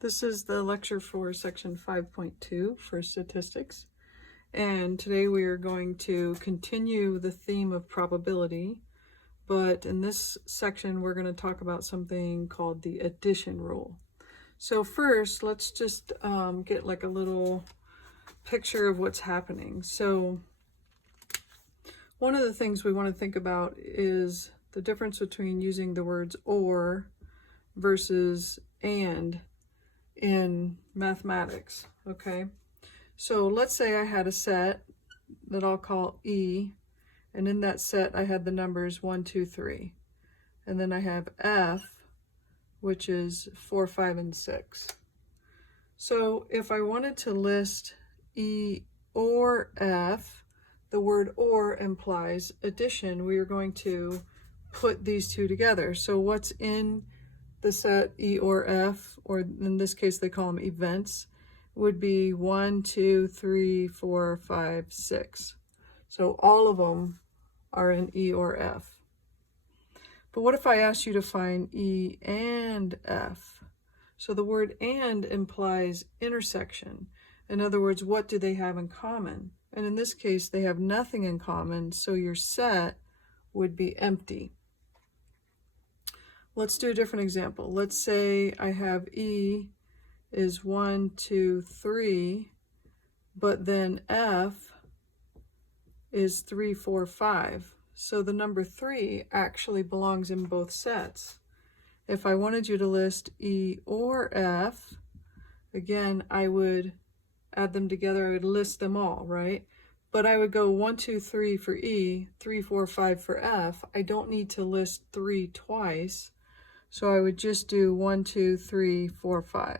This is the lecture for section 5.2 for statistics. And today we are going to continue the theme of probability, but in this section we're going to talk about something called the addition rule. So first, let's just get like a little picture of what's happening. So one of the things we want to think about is the difference between using the words or versus and in mathematics, okay? So let's say I had a set that I'll call E, and in that set I had the numbers 1, 2, 3. And then I have F, which is 4, 5, and 6. So if I wanted to list E or F, the word or implies addition. We are going to put these two together. So what's in the set E or F, or in this case they call them events, would be 1, 2, 3, 4, 5, 6. So all of them are in E or F. But what if I asked you to find E and F? So the word and implies intersection. In other words, what do they have in common? And in this case, they have nothing in common, so your set would be empty. Let's do a different example. Let's say I have E is 1, 2, 3, but then F is 3, 4, 5. So the number 3 actually belongs in both sets. If I wanted you to list E or F, again, I would add them together, I would list them all, right? But I would go 1, 2, 3 for E, 3, 4, 5 for F. I don't need to list 3 twice. So I would just do 1, 2, 3, 4, 5.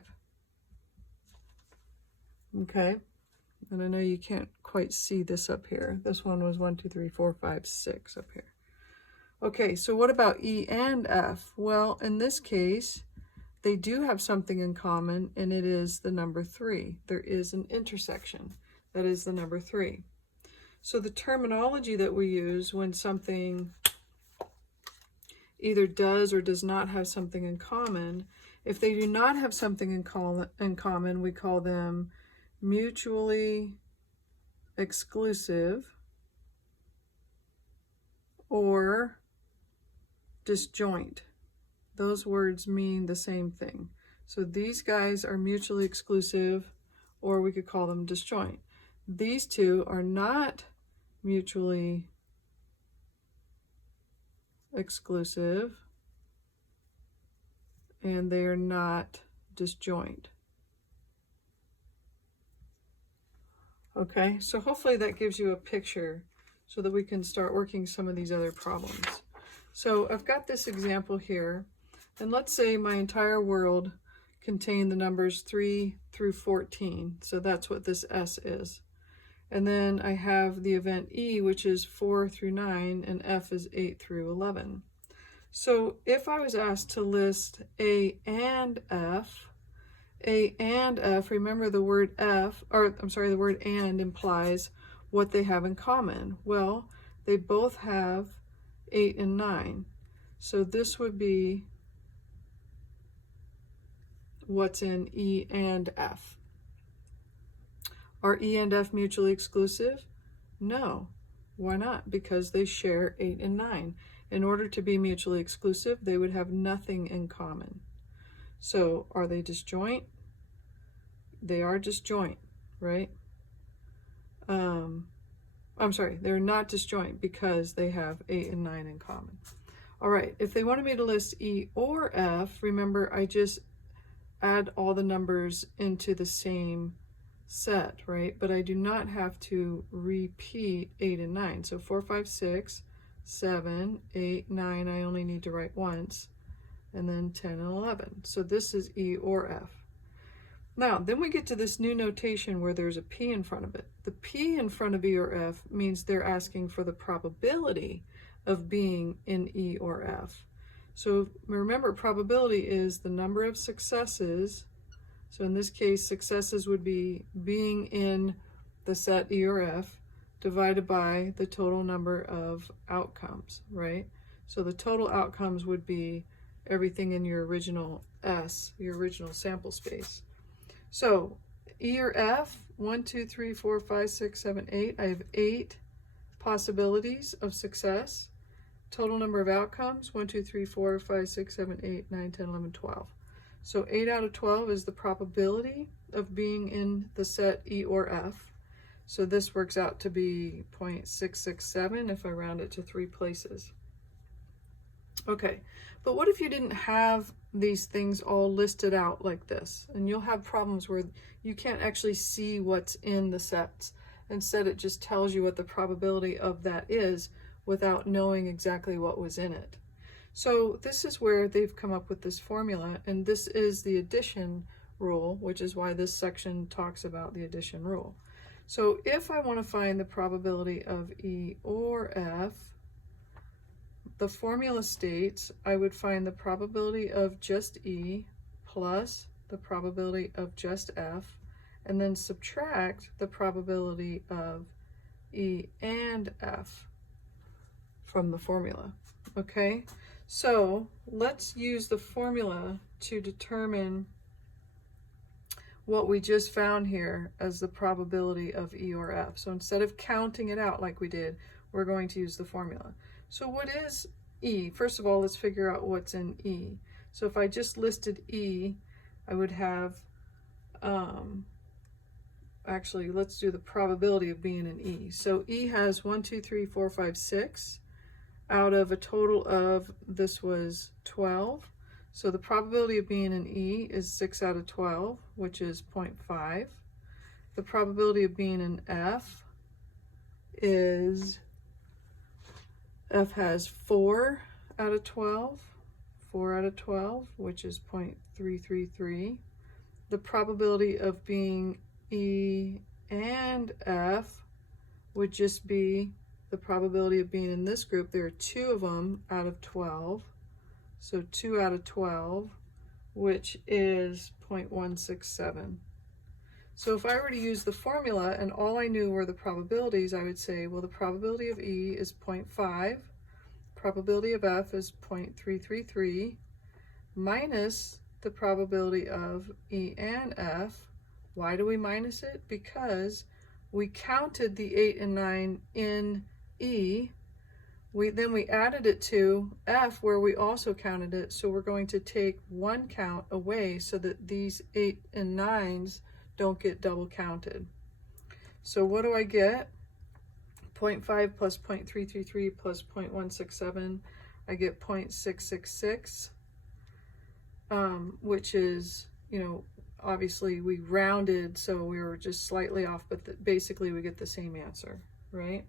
Okay, and I know you can't quite see this up here. This one was 1, 2, 3, 4, 5, 6 up here. Okay, so what about E and F? Well, in this case, they do have something in common, and it is the number 3. There is an intersection. That is the number 3. So the terminology that we use when something either does or does not have something in common, if they do not have something in common, we call them mutually exclusive or disjoint. Those words mean the same thing. So these guys are mutually exclusive, or we could call them disjoint. These two are not mutually exclusive, and they are not disjoint. Okay, so hopefully that gives you a picture so that we can start working some of these other problems. So I've got this example here, and let's say my entire world contained the numbers 3 through 14. So that's what this S is. And then I have the event E, which is 4 through 9, and F is 8 through 11. So if I was asked to list A and F, remember the word the word and implies what they have in common. Well, they both have 8 and 9. So this would be what's in E and F. Are E and F mutually exclusive? No. Why not? Because they share 8 and 9. In order to be mutually exclusive, they would have nothing in common. So are they disjoint? They are disjoint, right? I'm sorry, they're not disjoint because they have 8 and 9 in common. All right, if they wanted me to list E or F, remember I just add all the numbers into the same set, right? But I do not have to repeat 8 and 9. So 4, 5, 6, 7, 8, 9, I only need to write once, and then 10 and 11. So this is E or F. Now, then we get to this new notation where there's a P in front of it. The P in front of E or F means they're asking for the probability of being in E or F. So remember, probability is the number of successes. So in this case, successes would be being in the set E or F divided by the total number of outcomes, right? So the total outcomes would be everything in your original S, your original sample space. So E or F, 1, 2, 3, 4, 5, 6, 7, 8. I have 8 possibilities of success. Total number of outcomes, 1, 2, 3, 4, 5, 6, 7, 8, 9, 10, 11, 12. So 8 out of 12 is the probability of being in the set E or F. So this works out to be 0.667 if I round it to 3 places. Okay, but what if you didn't have these things all listed out like this? And you'll have problems where you can't actually see what's in the sets. Instead, it just tells you what the probability of that is without knowing exactly what was in it. So this is where they've come up with this formula, and this is the addition rule, which is why this section talks about the addition rule. So if I want to find the probability of E or F, the formula states I would find the probability of just E plus the probability of just F, and then subtract the probability of E and F from the formula. Okay, so let's use the formula to determine what we just found here as the probability of E or F. So instead of counting it out like we did, we're going to use the formula. So what is E? First of all, let's figure out what's in E. So if I just listed E, I would have, actually, let's do the probability of being in E. So E has 1, 2, 3, 4, 5, 6 out of a total of, this was 12. So the probability of being in E is 6 out of 12, which is 0.5. The probability of being in F is, F has 4 out of 12, 4 out of 12, which is 0.333. The probability of being E and F would just be the probability of being in this group. There are 2 of them out of 12. So 2 out of 12, which is 0.167. So if I were to use the formula and all I knew were the probabilities, I would say, well, the probability of E is 0.5, probability of F is 0.333, minus the probability of E and F. Why do we minus it? Because we counted the 8 and 9 in E. Then we added it to F where we also counted it, so we're going to take one count away so that these 8 and 9s don't get double counted. So what do I get? 0.5 plus 0.333 plus 0.167, I get 0.666, which is, you know, obviously we rounded, so we were just slightly off, but basically we get the same answer, right?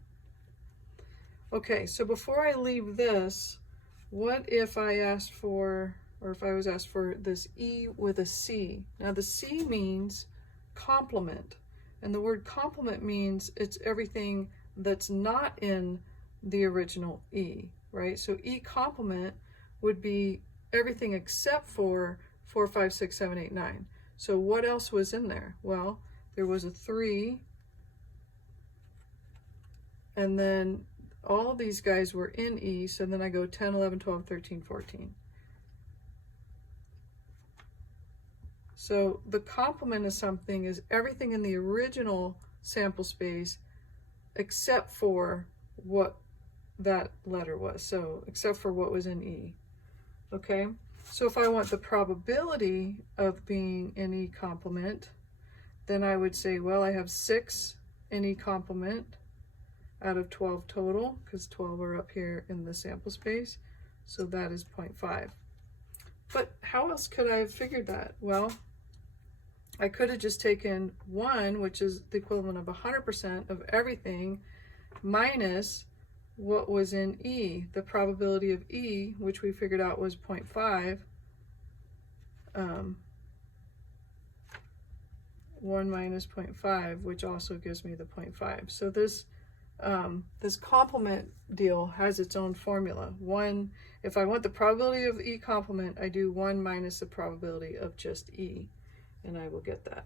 Okay, so before I leave this, what if I asked for, or if I was asked for this E with a C? Now the C means complement, and the word complement means it's everything that's not in the original E, right? So E complement would be everything except for 4, 5, 6, 7, 8, 9. So what else was in there? Well, there was a 3, and then all of these guys were in E, so then I go 10, 11, 12, 13, 14. So the complement of something is everything in the original sample space except for what that letter was, so except for what was in E. Okay, so if I want the probability of being in E complement, then I would say, well, I have 6 in E complement out of 12 total, because 12 are up here in the sample space, so that is 0.5. But how else could I have figured that? Well, I could have just taken 1, which is the equivalent of 100% of everything, minus what was in E. The probability of E, which we figured out was 0.5, 1 minus 0.5, which also gives me the 0.5. So this complement deal has its own formula. 1, if I want the probability of E complement, I do 1 minus the probability of just E, and I will get that.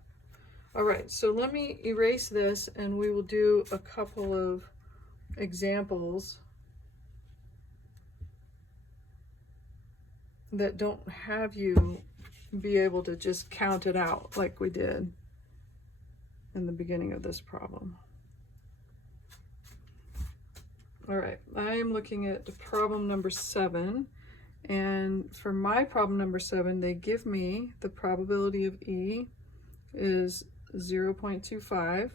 All right, so let me erase this, and we will do a couple of examples that don't have you be able to just count it out like we did in the beginning of this problem. All right, I'm looking at the problem number 7, and for my problem number 7, they give me the probability of E is 0.25,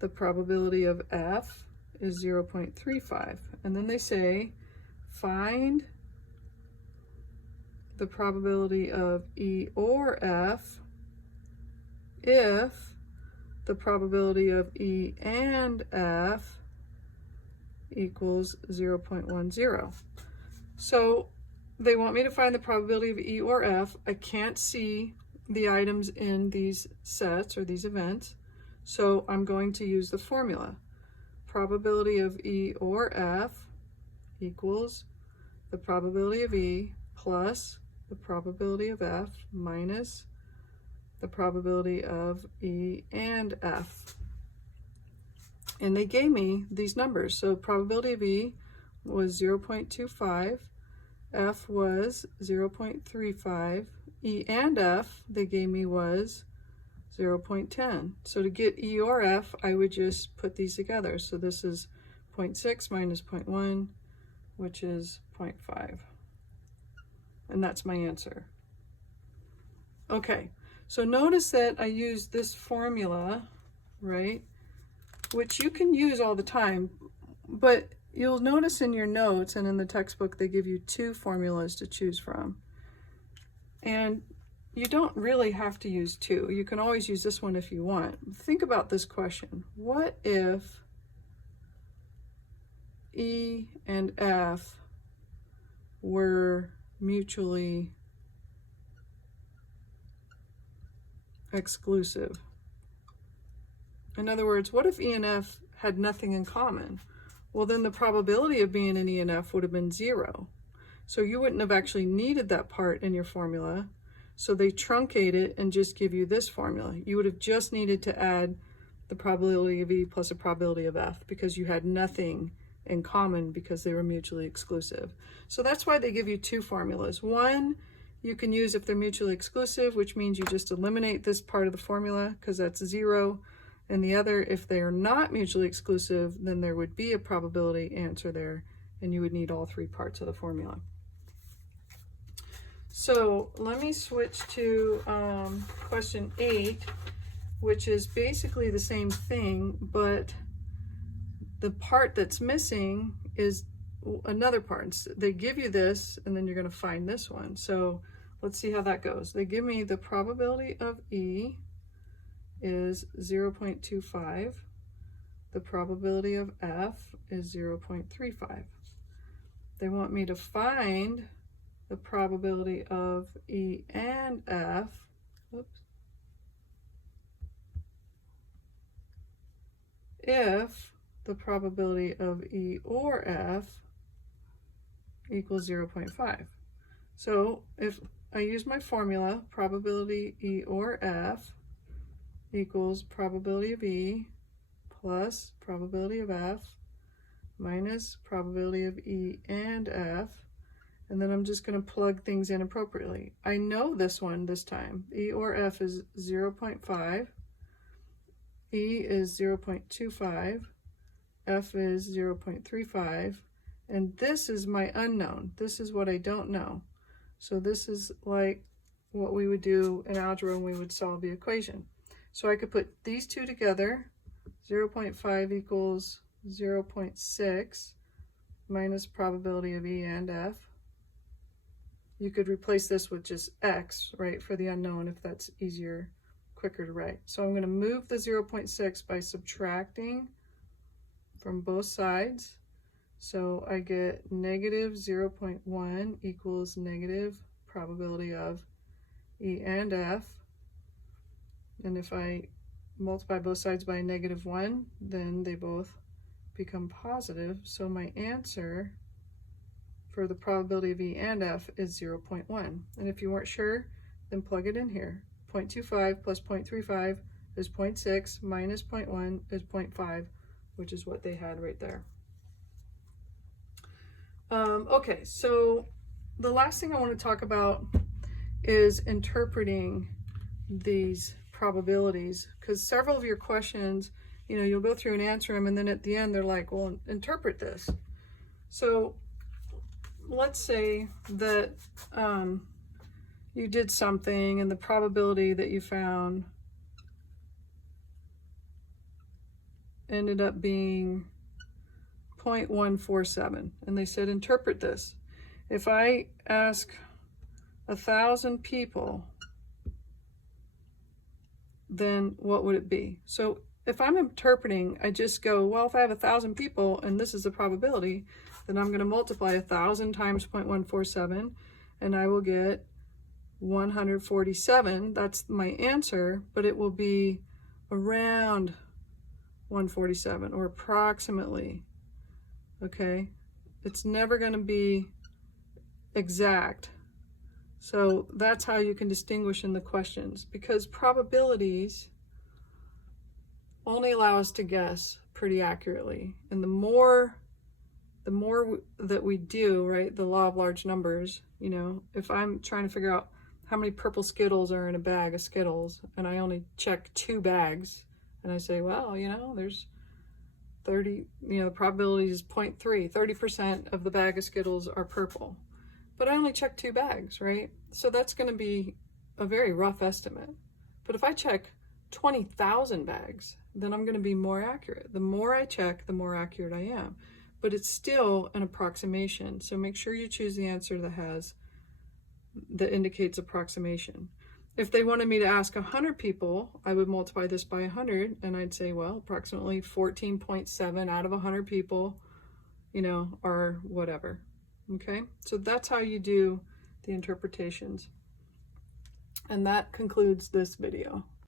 the probability of F is 0.35, and then they say find the probability of E or F if the probability of E and F equals 0.10. So they want me to find the probability of E or F. I can't see the items in these sets or these events, so I'm going to use the formula. Probability of E or F equals the probability of E plus the probability of F minus the probability of E and F. And they gave me these numbers. So probability of E was 0.25, F was 0.35, E and F they gave me was 0.10. So to get E or F, I would just put these together. So this is 0.6 minus 0.1, which is 0.5. And that's my answer. Okay, so notice that I used this formula, right? Which you can use all the time, but you'll notice in your notes and in the textbook they give you 2 formulas to choose from. And you don't really have to use 2. You can always use this one if you want. Think about this question. What if E and F were mutually exclusive? In other words, what if E and F had nothing in common? Well, then the probability of being an E and F would have been 0. So you wouldn't have actually needed that part in your formula. So they truncate it and just give you this formula. You would have just needed to add the probability of E plus a probability of F because you had nothing in common because they were mutually exclusive. So that's why they give you 2 formulas. One you can use if they're mutually exclusive, which means you just eliminate this part of the formula because that's 0. And the other, if they are not mutually exclusive, then there would be a probability answer there, and you would need all 3 parts of the formula. So let me switch to question 8, which is basically the same thing, but the part that's missing is another part. They give you this, and then you're going to find this one. So let's see how that goes. They give me the probability of E is 0.25. The probability of F is 0.35. They want me to find the probability of E and F. Oops. If the probability of E or F equals 0.5. So if I use my formula, probability E or F equals probability of E plus probability of F minus probability of E and F, and then I'm just going to plug things in appropriately. I know this one this time. E or F is 0.5, E is 0.25, F is 0.35, and this is my unknown. This is what I don't know. So this is like what we would do in algebra when we would solve the equation. So I could put these 2 together. 0.5 equals 0.6 minus probability of E and F. You could replace this with just X, right, for the unknown if that's easier, quicker to write. So I'm going to move the 0.6 by subtracting from both sides. So I get negative 0.1 equals negative probability of E and F. And if I multiply both sides by -1, then they both become positive. So my answer for the probability of E and F is 0.1. And if you weren't sure, then plug it in here. 0.25 plus 0.35 is 0.6 minus 0.1 is 0.5, which is what they had right there. Okay, so the last thing I want to talk about is interpreting these probabilities, because several of your questions, you know, you'll go through and answer them, and then at the end they're like, well, interpret this. So let's say that you did something and the probability that you found ended up being 0.147, and they said interpret this. If I ask 1,000 people, then what would it be? So if I'm interpreting, I just go, well, if I have 1,000 people and this is the probability, then I'm going to multiply 1,000 times 0.147, and I will get 147. That's my answer, but it will be around 147 or approximately. Okay, it's never going to be exact. So that's how you can distinguish in the questions, because probabilities only allow us to guess pretty accurately. And the more that we do, right, the law of large numbers, you know, if I'm trying to figure out how many purple Skittles are in a bag of Skittles, and I only check 2 bags, and I say, well, you know, there's 30, you know, the probability is 0.3, 30% of the bag of Skittles are purple. But I only checked 2 bags, right? So that's going to be a very rough estimate. But if I check 20,000 bags, then I'm going to be more accurate. The more I check, the more accurate I am. But it's still an approximation. So make sure you choose the answer that indicates approximation. If they wanted me to ask 100 people, I would multiply this by 100, and I'd say, well, approximately 14.7 out of 100 people, you know, are whatever. Okay, so that's how you do the interpretations. And that concludes this video.